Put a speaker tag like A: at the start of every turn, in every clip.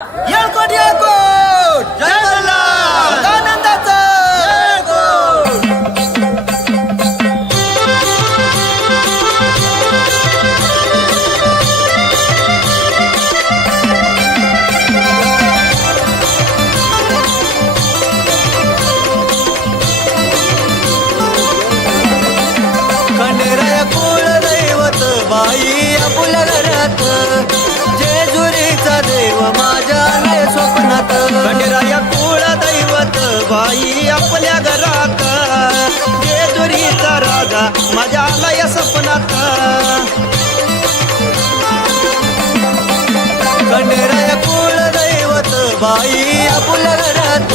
A: येळकोट येळकोट
B: जय मल्हार!
A: आनंदाचं
B: खंडेराया कुळ दैवत बाई आपल्या घरात स्वप्नात गणराया कुळ दैवत बाई आपल्या घरात. जेजुरीचा राजा माझ्या आलाय स्वप्नात. गणराया कुळ दैवत बाई आपल्या घरात.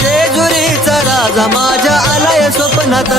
B: जेजुरीचा राजा माझ्या आलाय स्वप्नात.